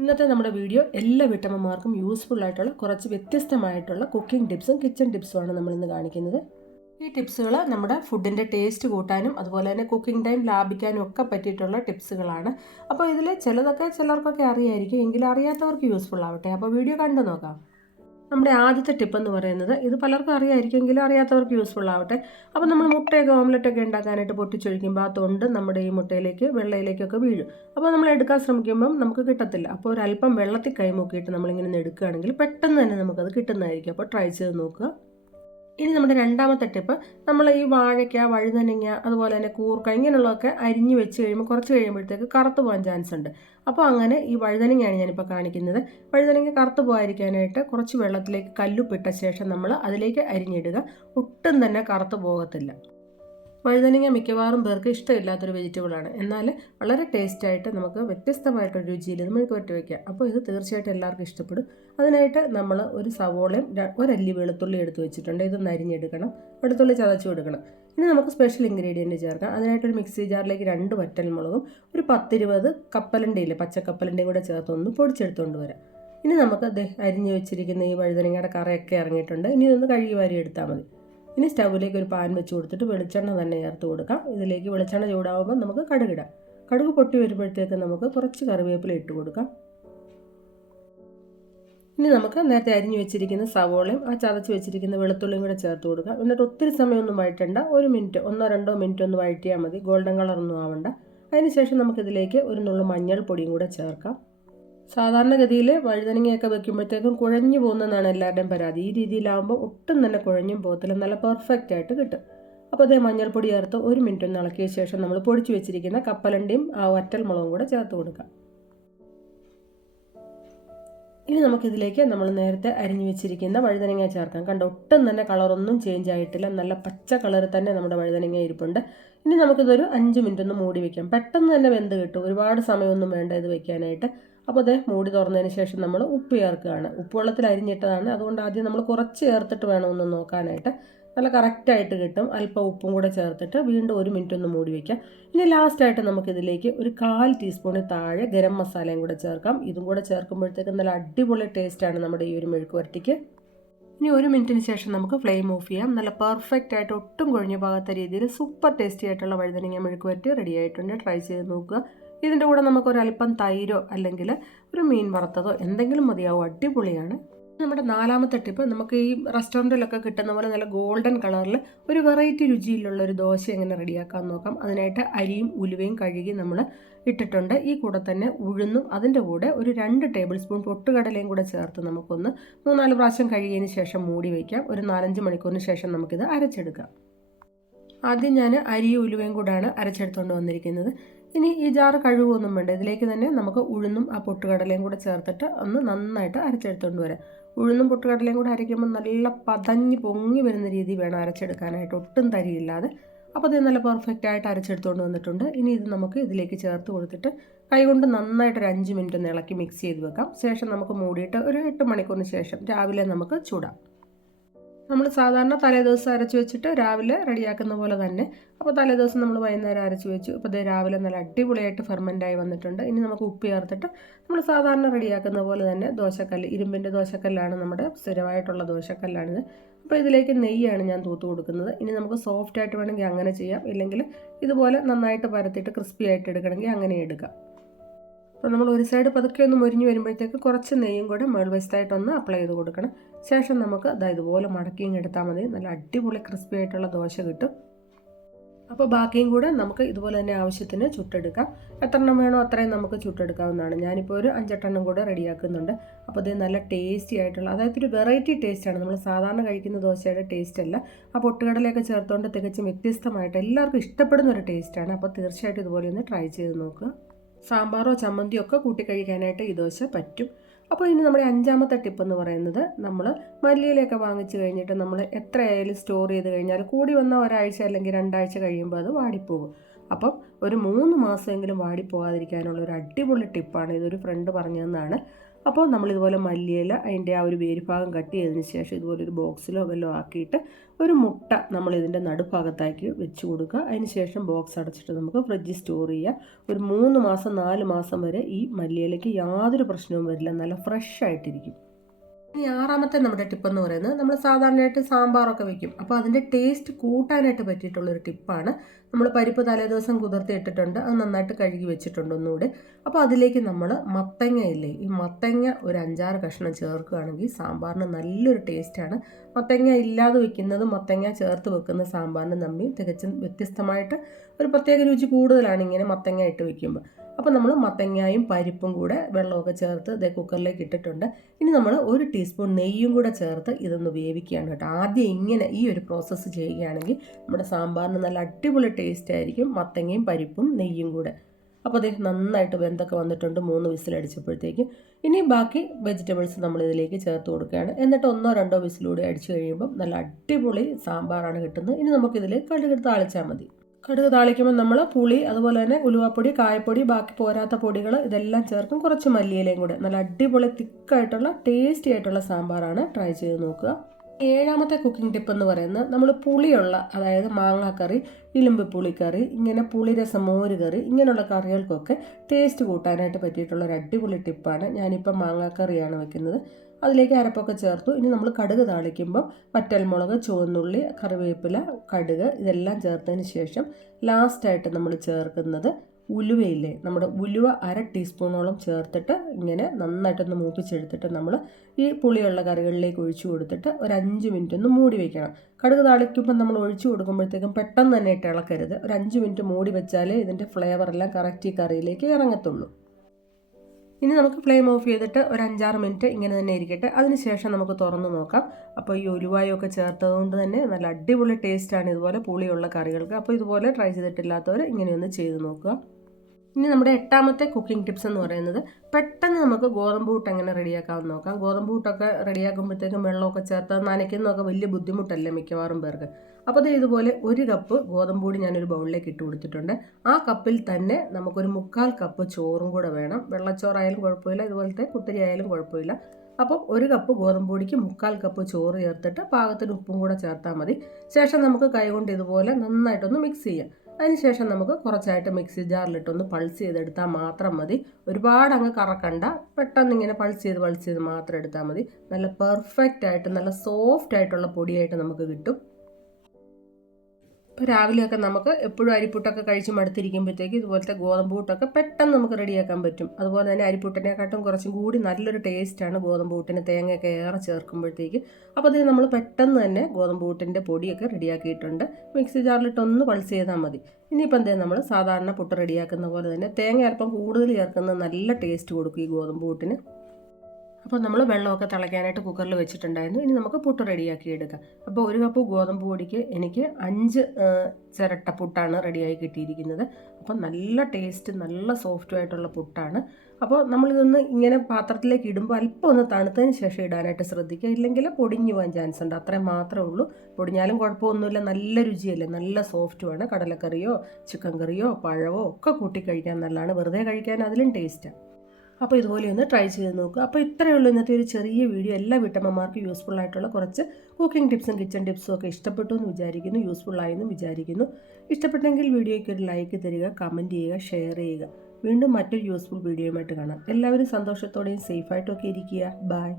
ഇന്നത്തെ നമ്മുടെ വീഡിയോ എല്ലാ വീട്ടമ്മമാർക്കും യൂസ്ഫുൾ ആയിട്ടുള്ള കുറച്ച് വ്യത്യസ്തമായിട്ടുള്ള കുക്കിംഗ് ടിപ്സും കിച്ചൺ ടിപ്സുമാണ് നമ്മളിന്ന് കാണിക്കുന്നത്. ഈ ടിപ്സുകൾ നമ്മുടെ ഫുഡിൻ്റെ ടേസ്റ്റ് കൂട്ടാനും അതുപോലെ തന്നെ കുക്കിംഗ് ടൈം ലാഭിക്കാനും ഒക്കെ പറ്റിയിട്ടുള്ള ടിപ്സുകളാണ്. അപ്പോൾ ഇതിൽ ചിലതൊക്കെ ചിലർക്കൊക്കെ അറിയായിരിക്കും, എങ്കിലും അറിയാത്തവർക്ക് യൂസ്ഫുൾ ആവട്ടെ. അപ്പോൾ വീഡിയോ കണ്ടു നോക്കാം. നമ്മുടെ ആദ്യത്തെ ടിപ്പ് എന്ന് പറയുന്നത്, ഇത് പലർക്കും അറിയാമായിരിക്കുമെങ്കിലും അറിയാത്തവർക്ക് യൂസ്ഫുൾ ആവട്ടെ. അപ്പോൾ നമ്മൾ മുട്ടയൊക്കെ ഓംലെറ്റൊക്കെ ഉണ്ടാക്കാനായിട്ട് പൊട്ടിച്ചൊഴിക്കുമ്പോൾ ആ തൊണ്ട് നമ്മുടെ ഈ മുട്ടയിലേക്ക് വെള്ളയിലേക്കൊക്കെ വീഴും. അപ്പോൾ നമ്മൾ എടുക്കാൻ ശ്രമിക്കുമ്പം നമുക്ക് കിട്ടത്തില്ല. അപ്പോൾ ഒരല്പം വെള്ളത്തിൽ കൈ മുക്കിയിട്ട് നമ്മളിങ്ങനെ എടുക്കുകയാണെങ്കിൽ പെട്ടെന്ന് തന്നെ നമുക്കത് കിട്ടുന്നതായിരിക്കും. അപ്പോൾ ട്രൈ ചെയ്ത് നോക്കുക. ഇനി നമ്മുടെ രണ്ടാമത്തെ ടിപ്പ്, നമ്മൾ ഈ വാഴയ്ക്ക, വഴുതനങ്ങ, അതുപോലെ തന്നെ കൂർക്ക ഇങ്ങനെയുള്ളതൊക്കെ അരിഞ്ഞ് വെച്ച് കഴിയുമ്പോൾ കുറച്ച് കഴിയുമ്പോഴത്തേക്ക് കറുത്ത് പോകാൻ ചാൻസ് ഉണ്ട്. അപ്പോൾ അങ്ങനെ ഈ വഴുതനങ്ങയാണ് ഞാനിപ്പോൾ കാണിക്കുന്നത്. വഴുതനങ്ങ കറുത്ത് പോകാതിരിക്കാനായിട്ട് കുറച്ച് വെള്ളത്തിലേക്ക് കല്ലുപ്പിട്ട ശേഷം നമ്മൾ അതിലേക്ക് അരിഞ്ഞിടുക. ഒട്ടും തന്നെ കറുത്ത് പോകത്തില്ല. വഴുതനങ്ങ മിക്കവാറും പേർക്ക് ഇഷ്ടമില്ലാത്തൊരു വെജിറ്റബിളാണ്. എന്നാൽ വളരെ ടേസ്റ്റായിട്ട് നമുക്ക് വ്യത്യസ്തമായിട്ടൊരു രുചിയിൽ ഇത് മെഴുക്കുവരട്ടി വയ്ക്കാം. അപ്പോൾ ഇത് തീർച്ചയായിട്ടും എല്ലാവർക്കും ഇഷ്ടപ്പെടും. അതിനായിട്ട് നമ്മൾ ഒരു സവോളയും ഒരല്ലി വെളുത്തുള്ളി എടുത്ത് വെച്ചിട്ടുണ്ട്. ഇതൊന്ന് അരിഞ്ഞെടുക്കണം. വെളുത്തുള്ളി ചതച്ചു കൊടുക്കണം. ഇനി നമുക്ക് സ്പെഷ്യൽ ഇൻഗ്രീഡിയൻറ്റ് ചേർക്കാം. അതിനായിട്ടൊരു മിക്സി ജാറിലേക്ക് 2 വറ്റൽമുളകും ഒരു 10-20 കപ്പലണ്ടിയില്ലേ, പച്ചക്കപ്പലണ്ടിയും കൂടെ ചേർത്തൊന്ന് പൊടിച്ചെടുത്തുകൊണ്ട് വരാം. ഇനി നമുക്ക് അരിഞ്ഞ് വെച്ചിരിക്കുന്ന ഈ വഴുതനങ്ങയുടെ കറയൊക്കെ ഇറങ്ങിയിട്ടുണ്ട്. ഇനി ഇതൊന്ന് കഴുകി വാരി എടുത്താൽ മതി. ഇനി സ്റ്റൗവിലേക്ക് ഒരു പാൻ വെച്ച് കൊടുത്തിട്ട് വെളിച്ചെണ്ണ തന്നെ ചേർത്ത് കൊടുക്കാം. ഇതിലേക്ക് വെളിച്ചെണ്ണ ചൂടാകുമ്പോൾ നമുക്ക് കടുകിടാം. കടുക് പൊട്ടി വരുമ്പോഴത്തേക്ക് നമുക്ക് കുറച്ച് കറിവേപ്പില ഇട്ട് കൊടുക്കാം. ഇനി നമുക്ക് നേരത്തെ അരിഞ്ഞു വെച്ചിരിക്കുന്ന സവോളയും ആ ചതച്ച് വെച്ചിരിക്കുന്ന വെളുത്തുള്ളിയും കൂടെ ചേർത്ത് കൊടുക്കാം. എന്നിട്ട് ഒത്തിരി സമയമൊന്നും വഴറ്റണ്ട, 1 മിനിറ്റ് 1-2 മിനിറ്റ് ഒന്ന് വഴറ്റിയാൽ മതി. ഗോൾഡൻ കളറൊന്നും ആവണ്ട. അതിനുശേഷം നമുക്കിതിലേക്ക് ഒരു നുള്ളു മഞ്ഞൾപ്പൊടിയും കൂടെ ചേർക്കാം. സാധാരണഗതിയിൽ വഴുതനങ്ങയൊക്കെ വെക്കുമ്പോഴത്തേക്കും കുഴഞ്ഞു പോകുന്നതാണ് എല്ലാവരുടെയും പരാതി. ഈ രീതിയിലാകുമ്പോൾ ഒട്ടും തന്നെ കുഴഞ്ഞും പോകത്തില്ല, നല്ല പെർഫെക്റ്റ് ആയിട്ട് കിട്ടും. അപ്പോൾ അതേ മഞ്ഞൾപ്പൊടി ചേർത്ത് 1 മിനിറ്റ് ഒന്ന് ഇളക്കിയ ശേഷം നമ്മൾ പൊടിച്ചു വെച്ചിരിക്കുന്ന കപ്പലണ്ടിയും ആ വറ്റൽ മുളകും കൂടെ ചേർത്ത് കൊടുക്കാം. ഇനി നമുക്കിതിലേക്ക് നമ്മൾ നേരത്തെ അരിഞ്ഞു വെച്ചിരിക്കുന്ന വഴുതനങ്ങ ചേർക്കാം. കണ്ട ഒട്ടും തന്നെ കളറൊന്നും ചേഞ്ച് ആയിട്ടില്ല, നല്ല പച്ച കളറിൽ തന്നെ നമ്മുടെ വഴുതനങ്ങ ഇരിപ്പുണ്ട്. ഇനി നമുക്കിതൊരു 5 മിനിറ്റ് ഒന്ന് മൂടി വയ്ക്കാം. പെട്ടെന്ന് തന്നെ വെന്ത് കിട്ടും, ഒരുപാട് സമയമൊന്നും വേണ്ട ഇത് വയ്ക്കാനായിട്ട്. അപ്പോൾ അതേ മൂടി തുറന്നതിന് ശേഷം നമ്മൾ ഉപ്പ് ചേർക്കുകയാണ്. ഉപ്പുവെള്ളത്തിൽ അരിഞ്ഞിട്ടതാണ്, അതുകൊണ്ട് ആദ്യം നമ്മൾ കുറച്ച് ചേർത്തിട്ട് വേണം ഒന്ന് നോക്കാനായിട്ട്. നല്ല കറക്റ്റായിട്ട് കിട്ടും. അല്പം ഉപ്പും കൂടെ ചേർത്തിട്ട് വീണ്ടും 1 മിനിറ്റ് ഒന്ന് മൂടി വയ്ക്കാം. ഇനി ലാസ്റ്റായിട്ട് നമുക്കിതിലേക്ക് ഒരു 1/4 ടീസ്പൂണിൽ താഴെ ഗരം മസാലയും കൂടെ ചേർക്കാം. ഇതും കൂടെ ചേർക്കുമ്പോഴത്തേക്കും നല്ല അടിപൊളി ടേസ്റ്റാണ് നമ്മുടെ ഈ ഒരു മെഴുക്ക് വരട്ടിക്ക്. ഇനി 1 മിനിറ്റിന് ശേഷം നമുക്ക് ഫ്ലെയിം ഓഫ് ചെയ്യാം. നല്ല പെർഫെക്റ്റ് ആയിട്ട് ഒട്ടും കൊഴിഞ്ഞു പോകാത്ത രീതിയിൽ സൂപ്പർ ടേസ്റ്റി ആയിട്ടുള്ള വഴുതനങ്ങ മെഴുക്ക് വരട്ടി റെഡി ആയിട്ടുണ്ട്. ട്രൈ ചെയ്ത് നോക്കുക. ഇതിൻ്റെ കൂടെ നമുക്കൊരല്പം തൈരോ അല്ലെങ്കിൽ ഒരു മീൻ വറുത്തതോ എന്തെങ്കിലും മതിയാവും, അടിപൊളിയാണ്. നമ്മുടെ 4ാമത്തെ ടിപ്പ്, നമുക്ക് ഈ റെസ്റ്റോറൻറ്റിലൊക്കെ കിട്ടുന്ന പോലെ നല്ല ഗോൾഡൻ കളറിൽ ഒരു വെറൈറ്റി രുചിയിലുള്ള ഒരു ദോശ എങ്ങനെ റെഡിയാക്കാൻ നോക്കാം. അതിനായിട്ട് അരിയും ഉലുവയും കഴുകി നമ്മൾ ഇട്ടിട്ടുണ്ട്. ഈ കൂടെ തന്നെ ഉഴുന്നും അതിൻ്റെ കൂടെ ഒരു 2 ടേബിൾ സ്പൂൺ പൊട്ടുകടലയും കൂടെ ചേർത്ത് നമുക്കൊന്ന് 3-4 പ്രാവശ്യം കഴുകിയതിന് ശേഷം മൂടി വയ്ക്കാം. ഒരു 4-5 മണിക്കൂറിന് ശേഷം നമുക്കിത് അരച്ചെടുക്കാം. ആദ്യം ഞാൻ അരിയും ഉലുവയും കൂടാണ് അരച്ചെടുത്തുകൊണ്ട് വന്നിരിക്കുന്നത്. ഇനി ഈ ജാറ് കഴുകുമൊന്നും വേണ്ട, ഇതിലേക്ക് തന്നെ നമുക്ക് ഉഴുന്നും ആ പൊട്ടുകടലയും കൂടെ ചേർത്തിട്ട് ഒന്ന് നന്നായിട്ട് അരച്ചെടുത്തുകൊണ്ട് വരാം. ഉഴുന്നും പൊട്ടുകടലയും കൂടെ അരയ്ക്കുമ്പോൾ നല്ല പതഞ്ഞ് പൊങ്ങി വരുന്ന രീതി വേണം അരച്ചെടുക്കാനായിട്ട്, ഒട്ടും തരിയില്ലാതെ. അപ്പോൾ ഇത് നല്ല പെർഫെക്റ്റ് ആയിട്ട് അരച്ചെടുത്തുകൊണ്ട് വന്നിട്ടുണ്ട്. ഇനി ഇത് നമുക്ക് ഇതിലേക്ക് ചേർത്ത് കൊടുത്തിട്ട് കൈകൊണ്ട് നന്നായിട്ട് ഒരു 5 മിനിറ്റ് ഒന്ന് ഇളക്കി മിക്സ് ചെയ്ത് വെക്കാം. ശേഷം നമുക്ക് മൂടിയിട്ട് ഒരു 8 മണിക്കൂറിന് ശേഷം രാവിലെ നമുക്ക് ചൂടാം. നമ്മൾ സാധാരണ തലേദിവസം അരച്ച് വെച്ചിട്ട് രാവിലെ റെഡിയാക്കുന്ന പോലെ തന്നെ. അപ്പോൾ തലേദിവസം നമ്മൾ വൈകുന്നേരം അരച്ച് വെച്ചു. അപ്പോൾ ഇത് രാവിലെ നല്ല അടിപൊളിയായിട്ട് ഫെർമെൻ്റായി വന്നിട്ടുണ്ട്. ഇനി നമുക്ക് ഉപ്പ് ചേർത്തിട്ട് നമ്മൾ സാധാരണ റെഡിയാക്കുന്ന പോലെ തന്നെ ദോശക്കല്ല്, ഇരുമ്പിൻ്റെ ദോശക്കല്ലാണ് നമ്മുടെ സ്ഥിരമായിട്ടുള്ള ദോശക്കല്ലാണിത്. അപ്പോൾ ഇതിലേക്ക് നെയ്യാണ് ഞാൻ തൂത്ത് കൊടുക്കുന്നത്. ഇനി നമുക്ക് സോഫ്റ്റ് ആയിട്ട് വേണമെങ്കിൽ അങ്ങനെ ചെയ്യാം, ഇല്ലെങ്കിൽ ഇതുപോലെ നന്നായിട്ട് പരത്തിയിട്ട് ക്രിസ്പി ആയിട്ട് എടുക്കണമെങ്കിൽ അങ്ങനെ എടുക്കാം. അപ്പോൾ നമ്മൾ ഒരു സൈഡ് പതുക്കെ ഒന്ന് മൊരിഞ്ഞ് വരുമ്പോഴത്തേക്ക് കുറച്ച് നെയ്യും കൂടെ മേൾവശത്തായിട്ടൊന്ന് അപ്ലൈ ചെയ്ത് കൊടുക്കണം. ശേഷം നമുക്ക് ഇതുപോലെ മടക്കിയും എടുത്താൽ മതി. നല്ല അടിപൊളി ക്രിസ്പി ആയിട്ടുള്ള ദോശ കിട്ടും. അപ്പോൾ ബാക്കിയും കൂടെ നമുക്ക് ഇതുപോലെ തന്നെ ആവശ്യത്തിന് ചുട്ടെടുക്കാം. എത്ര എണ്ണം വേണോ അത്രയും നമുക്ക് ചുട്ടെടുക്കാവുന്നതാണ്. ഞാനിപ്പോൾ ഒരു 5-8 എണ്ണം കൂടെ റെഡിയാക്കുന്നുണ്ട്. അപ്പോൾ ഇത് നല്ല ടേസ്റ്റി ആയിട്ടുള്ള, അതായത് ഒരു വെറൈറ്റി ടേസ്റ്റാണ്. നമ്മൾ സാധാരണ കഴിക്കുന്ന ദോശയുടെ ടേസ്റ്റ് അല്ല. ആ പൊട്ടുകടലയൊക്കെ ചേർത്തുകൊണ്ട് തികച്ചും വ്യത്യസ്തമായിട്ട് എല്ലാവർക്കും ഇഷ്ടപ്പെടുന്ന ഒരു ടേസ്റ്റാണ്. അപ്പോൾ തീർച്ചയായിട്ടും ഇതുപോലെ ഒന്ന് ട്രൈ ചെയ്ത് നോക്കുക. സാമ്പാറോ ചമ്മന്തിയോ ഒക്കെ കൂട്ടി കഴിക്കാനായിട്ട് ഈ ദോശ പറ്റും. അപ്പോൾ ഇനി നമ്മുടെ 5ാമത്തെ ടിപ്പ് എന്ന് പറയുന്നത്, നമ്മൾ മല്ലിയിലൊക്കെ വാങ്ങിച്ച് കഴിഞ്ഞിട്ട് നമ്മൾ എത്രയായാലും സ്റ്റോർ ചെയ്ത് കഴിഞ്ഞാൽ കൂടി വന്ന ഒരാഴ്ച അല്ലെങ്കിൽ 2 ആഴ്ച കഴിയുമ്പോൾ അത് വാടിപ്പോകും. അപ്പം ഒരു 3 മാസമെങ്കിലും വാടിപ്പോകാതിരിക്കാനുള്ള ഒരു അടിപൊളി ടിപ്പാണ്. ഇതൊരു ഫ്രണ്ട് പറഞ്ഞു തന്നതാണ്. അപ്പോൾ നമ്മളിതുപോലെ മല്ലിയില അതിൻ്റെ ആ ഒരു വേരുഭാഗം കട്ട് ചെയ്തതിന് ശേഷം ഇതുപോലെ ഒരു ബോക്സിലോ വല്ലതും ആക്കിയിട്ട് ഒരു മുട്ട നമ്മളിതിൻ്റെ നടുഭാഗത്താക്കി വെച്ച് കൊടുക്കുക. അതിന് ശേഷം ബോക്സ് അടച്ചിട്ട് നമുക്ക് ഫ്രിഡ്ജിൽ സ്റ്റോർ ചെയ്യുക. ഒരു 3 മാസം 4 മാസം വരെ ഈ മല്ലിയിലയ്ക്ക് യാതൊരു പ്രശ്നവും വരില്ല, നല്ല ഫ്രഷ് ആയിട്ടിരിക്കും. ഇനി 6ാമത്തെ നമ്മുടെ ടിപ്പ് എന്ന് പറയുന്നത്, നമ്മൾ സാധാരണയായിട്ട് സാമ്പാറൊക്കെ വെക്കും, അപ്പോൾ അതിൻ്റെ ടേസ്റ്റ് കൂട്ടാനായിട്ട് പറ്റിയിട്ടുള്ളൊരു ടിപ്പാണ്. നമ്മൾ പരിപ്പ് തലേദിവസം കുതിർത്തി ഇട്ടിട്ടുണ്ട്, അത് നന്നായിട്ട് കഴുകി വെച്ചിട്ടുണ്ട് ഒന്നുകൂടെ. അപ്പോൾ അതിലേക്ക് നമ്മൾ മത്തങ്ങ ഇല്ലേ, ഈ മത്തങ്ങ ഒരു 5-6 കഷ്ണം ചേർക്കുകയാണെങ്കിൽ സാമ്പാറിന് നല്ലൊരു ടേസ്റ്റാണ്. മത്തങ്ങ ഇല്ലാതെ വെക്കുന്നതും മത്തങ്ങ ചേർത്ത് വെക്കുന്ന സാമ്പാറിന് തമ്മിൽ തികച്ചും വ്യത്യസ്തമായിട്ട് ഒരു പ്രത്യേക രുചി കൂടുതലാണ് ഇങ്ങനെ മത്തങ്ങ ഇട്ട് വെക്കുമ്പോൾ. അപ്പോൾ നമ്മൾ മത്തങ്ങയും പരിപ്പും കൂടെ വെള്ളമൊക്കെ ചേർത്ത് ഇതേ കുക്കറിലേക്ക് ഇട്ടിട്ടുണ്ട്. ഇനി നമ്മൾ 1 ടീസ്പൂൺ നെയ്യും കൂടെ ചേർത്ത് ഇതൊന്ന് വേവിക്കുകയാണ് കേട്ടോ. ആദ്യം ഇങ്ങനെ ഈ ഒരു പ്രോസസ്സ് ചെയ്യുകയാണെങ്കിൽ നമ്മുടെ സാമ്പാറിന് നല്ല അടിപൊളി ടേസ്റ്റ് ആയിരിക്കും, മത്തങ്ങയും പരിപ്പും നെയ്യും കൂടെ. അപ്പോൾ അത് നന്നായിട്ട് വെന്തൊക്കെ വന്നിട്ടുണ്ട് 3 വിസിലടിച്ചപ്പോഴത്തേക്ക്. ഇനി ബാക്കി വെജിറ്റബിൾസ് നമ്മൾ ഇതിലേക്ക് ചേർത്ത് കൊടുക്കുകയാണ്. എന്നിട്ട് 1-2 വിസിലൂടെ അടിച്ചു കഴിയുമ്പം നല്ല അടിപൊളി സാമ്പാറാണ് കിട്ടുന്നത്. ഇനി നമുക്കിതിൽ കടുക് താളിച്ചാൽ മതി. കടുക് താളിക്കുമ്പോൾ നമ്മൾ പുളി, അതുപോലെ തന്നെ ഉലുവാപ്പൊടി, കായപ്പൊടി, ബാക്കി പോരാത്ത പൊടികൾ ഇതെല്ലാം ചേർക്കും, കുറച്ച് മല്ലിയിലയും കൂടെ. നല്ല അടിപൊളി തിക്കായിട്ടുള്ള ടേസ്റ്റി ആയിട്ടുള്ള സാമ്പാറാണ്. ട്രൈ ചെയ്ത് നോക്കുക. 7ാമത്തെ കുക്കിംഗ് ടിപ്പ് എന്ന് പറയുന്നത്, നമ്മൾ പുളിയുള്ള, അതായത് മാങ്ങാക്കറി, ഇലുമ്പ് പുളിക്കറി, ഇങ്ങനെ പുളിരസം, മോര് കറി, ഇങ്ങനെയുള്ള കറികൾക്കൊക്കെ ടേസ്റ്റ് കൂട്ടാനായിട്ട് പറ്റിയിട്ടുള്ള ഒരു അടിപൊളി ടിപ്പാണ്. ഞാനിപ്പോൾ മാങ്ങാക്കറിയാണ് വെക്കുന്നത്. അതിലേക്ക് അരപ്പൊക്കെ ചേർത്തു. ഇനി നമ്മൾ കടുക് താളിക്കുമ്പം വറ്റൽമുളക്, ചുവന്നുള്ളി, കറിവേപ്പില, കടുക് ഇതെല്ലാം ചേർത്തതിന് ശേഷം ലാസ്റ്റായിട്ട് നമ്മൾ ചേർക്കുന്നത് ഉലുവയില്ലേ, നമ്മുടെ ഉലുവ 1/2 ടീസ്പൂണോളം ചേർത്തിട്ട് ഇങ്ങനെ നന്നായിട്ടൊന്ന് മൂപ്പിച്ചെടുത്തിട്ട് നമ്മൾ ഈ പുളിയുള്ള കറികളിലേക്ക് ഒഴിച്ചു കൊടുത്തിട്ട് ഒരു 5 മിനിറ്റ് ഒന്ന് മൂടി വയ്ക്കണം. കടുക് താളിക്കുമ്പോൾ നമ്മൾ ഒഴിച്ചു കൊടുക്കുമ്പോഴത്തേക്കും പെട്ടെന്ന് തന്നെ ഇട്ട് ഇളക്കരുത്. ഒരു 5 മിനിറ്റ് മൂടി വെച്ചാലേ ഇതിൻ്റെ ഫ്ലേവറെല്ലാം കറക്റ്റ് ഈ കറിയിലേക്ക് ഇറങ്ങത്തുള്ളൂ. ഇനി നമുക്ക് ഫ്ലെയിം ഓഫ് ചെയ്തിട്ട് ഒരു 5-6 മിനിറ്റ് ഇങ്ങനെ തന്നെ ഇരിക്കട്ടെ. അതിനുശേഷം നമുക്ക് തുറന്ന് നോക്കാം. അപ്പോൾ ഈ ഉലുവായൊക്കെ ചേർത്തതുകൊണ്ട് തന്നെ നല്ല അടിപൊളി ടേസ്റ്റാണ് ഇതുപോലെ പുളിയുള്ള കറികൾക്ക്. അപ്പോൾ ഇതുപോലെ ട്രൈ ചെയ്തിട്ടില്ലാത്തവർ ഇങ്ങനെയൊന്ന് ചെയ്ത് നോക്കുക. ഇനി നമ്മുടെ 8ാമത്തെ കുക്കിംഗ് ടിപ്സ് എന്ന് പറയുന്നത്, പെട്ടെന്ന് നമുക്ക് ഗോതമ്പ് പുട്ട് എങ്ങനെ റെഡിയാക്കാമെന്ന് നോക്കാം. ഗോതമ്പ് പുട്ടൊക്കെ റെഡിയാക്കുമ്പോഴത്തേക്കും വെള്ളമൊക്കെ ചേർത്ത് നനയ്ക്കുന്നതൊക്കെ വലിയ ബുദ്ധിമുട്ടല്ലേ മിക്കവാറും പേർക്ക്. അപ്പോൾ അത് ഇതുപോലെ 1 കപ്പ് ഗോതമ്പ് പൊടി ഞാനൊരു ബൗളിലേക്ക് ഇട്ട് കൊടുത്തിട്ടുണ്ട്. ആ കപ്പിൽ തന്നെ നമുക്കൊരു 1/4 കപ്പ് ചോറും കൂടെ വേണം. വെള്ളച്ചോറായാലും കുഴപ്പമില്ല, ഇതുപോലത്തെ കുത്തരി ആയാലും കുഴപ്പമില്ല. അപ്പം 1 കപ്പ് ഗോതമ്പ് പൊടിക്ക് 1/4 കപ്പ് ചോറ് ചേർത്തിട്ട് പാകത്തിന് ഉപ്പും കൂടെ ചേർത്താൽ മതി. ശേഷം നമുക്ക് കൈകൊണ്ട് ഇതുപോലെ നന്നായിട്ടൊന്ന് മിക്സ് ചെയ്യാം. അതിനുശേഷം നമുക്ക് കുറച്ചായിട്ട് മിക്സി ജാറിലിട്ടൊന്ന് പൾസ് ചെയ്തെടുത്താൽ മാത്രം മതി. ഒരുപാട് അങ്ങ് കറക്കണ്ട, പെട്ടെന്ന് ഇങ്ങനെ പൾസ് ചെയ്ത് മാത്രം എടുത്താൽ മതി. നല്ല പെർഫെക്റ്റ് ആയിട്ട് നല്ല സോഫ്റ്റ് ആയിട്ടുള്ള പൊടിയായിട്ട് നമുക്ക് കിട്ടും. ഇപ്പോൾ രാവിലെയൊക്കെ നമുക്ക് എപ്പോഴും അരിപ്പുട്ടൊക്കെ കഴിച്ച് മടുത്തിരിക്കുമ്പോഴത്തേക്ക് ഇതുപോലത്തെ ഗോതമ്പ് പുട്ടൊക്കെ പെട്ടെന്ന് നമുക്ക് റെഡിയാക്കാൻ പറ്റും. അതുപോലെ തന്നെ അരിപ്പുട്ടിനെക്കാട്ടും കുറച്ചും കൂടി നല്ലൊരു ടേസ്റ്റാണ് ഗോതമ്പ് പുട്ടിന് തേങ്ങയൊക്കെ ഏറെ ചേർക്കുമ്പോഴത്തേക്ക്. അപ്പോൾ അതിന് നമ്മൾ പെട്ടെന്ന് തന്നെ ഗോതമ്പ് പുട്ടിൻ്റെ പൊടിയൊക്കെ റെഡിയാക്കിയിട്ടുണ്ട്. മിക്സി ജാറിലിട്ടൊന്ന് പൾസ് ചെയ്താൽ മതി. ഇനിയിപ്പോൾ എന്തായാലും നമ്മൾ സാധാരണ പുട്ട് റെഡിയാക്കുന്ന പോലെ തന്നെ തേങ്ങ അല്പം കൂടുതൽ ചേർക്കുന്നത് നല്ല ടേസ്റ്റ് കൊടുക്കും ഈ ഗോതമ്പ് പുട്ടിന്. അപ്പോൾ നമ്മൾ വെള്ളമൊക്കെ തിളയ്ക്കാനായിട്ട് കുക്കറിൽ വെച്ചിട്ടുണ്ടായിരുന്നു. ഇനി നമുക്ക് പുട്ട് റെഡിയാക്കി എടുക്കാം. അപ്പോൾ 1 കപ്പ് ഗോതമ്പ് പൊടിക്ക് എനിക്ക് 5 ചിരട്ട പുട്ടാണ് റെഡിയായി കിട്ടിയിരിക്കുന്നത്. അപ്പോൾ നല്ല ടേസ്റ്റ്, നല്ല സോഫ്റ്റ് ആയിട്ടുള്ള പുട്ടാണ്. അപ്പോൾ നമ്മളിതൊന്ന് ഇങ്ങനെ പാത്രത്തിലേക്ക് ഇടുമ്പോൾ അല്പം ഒന്ന് തണുത്തതിന് ശേഷം ഇടാനായിട്ട് ശ്രദ്ധിക്കുക, ഇല്ലെങ്കിൽ പൊടിഞ്ഞു പോകാൻ ചാൻസ് ഉണ്ട്. അത്രയും മാത്രമേ ഉള്ളൂ. പൊടിഞ്ഞാലും കുഴപ്പമൊന്നുമില്ല, നല്ല രുചിയല്ലേ, നല്ല സോഫ്റ്റുമാണ്. കടലക്കറിയോ ചിക്കൻ കറിയോ പഴവോ ഒക്കെ കൂട്ടി കഴിക്കാൻ നല്ലതാണ്, വെറുതെ കഴിക്കാൻ അതിലും ടേസ്റ്റാണ്. അപ്പോൾ ഇതുപോലെ ഒന്ന് ട്രൈ ചെയ്ത് നോക്കുക. അപ്പോൾ ഇത്രയേ ഉള്ളൂ ഇന്നത്തെ ഒരു ചെറിയ വീഡിയോ. എല്ലാ വീട്ടമ്മമാർക്കും യൂസ്ഫുൾ ആയിട്ടുള്ള കുറച്ച് കുക്കിംഗ് ടിപ്സും കിച്ചൺ ടിപ്സും ഒക്കെ ഇഷ്ടപ്പെട്ടു എന്ന് വിചാരിക്കുന്നു, യൂസ്ഫുള്ളായെന്നും വിചാരിക്കുന്നു. ഇഷ്ടപ്പെട്ടെങ്കിൽ വീഡിയോയ്ക്ക് ഒരു ലൈക്ക് തരിക, കമൻറ്റ് ചെയ്യുക, ഷെയർ ചെയ്യുക. വീണ്ടും മറ്റൊരു യൂസ്ഫുൾ വീഡിയോയുമായിട്ട് കാണാം. എല്ലാവരും സന്തോഷത്തോടെയും സേഫായിട്ടും ഒക്കെ ഇരിക്കുക. ബൈ.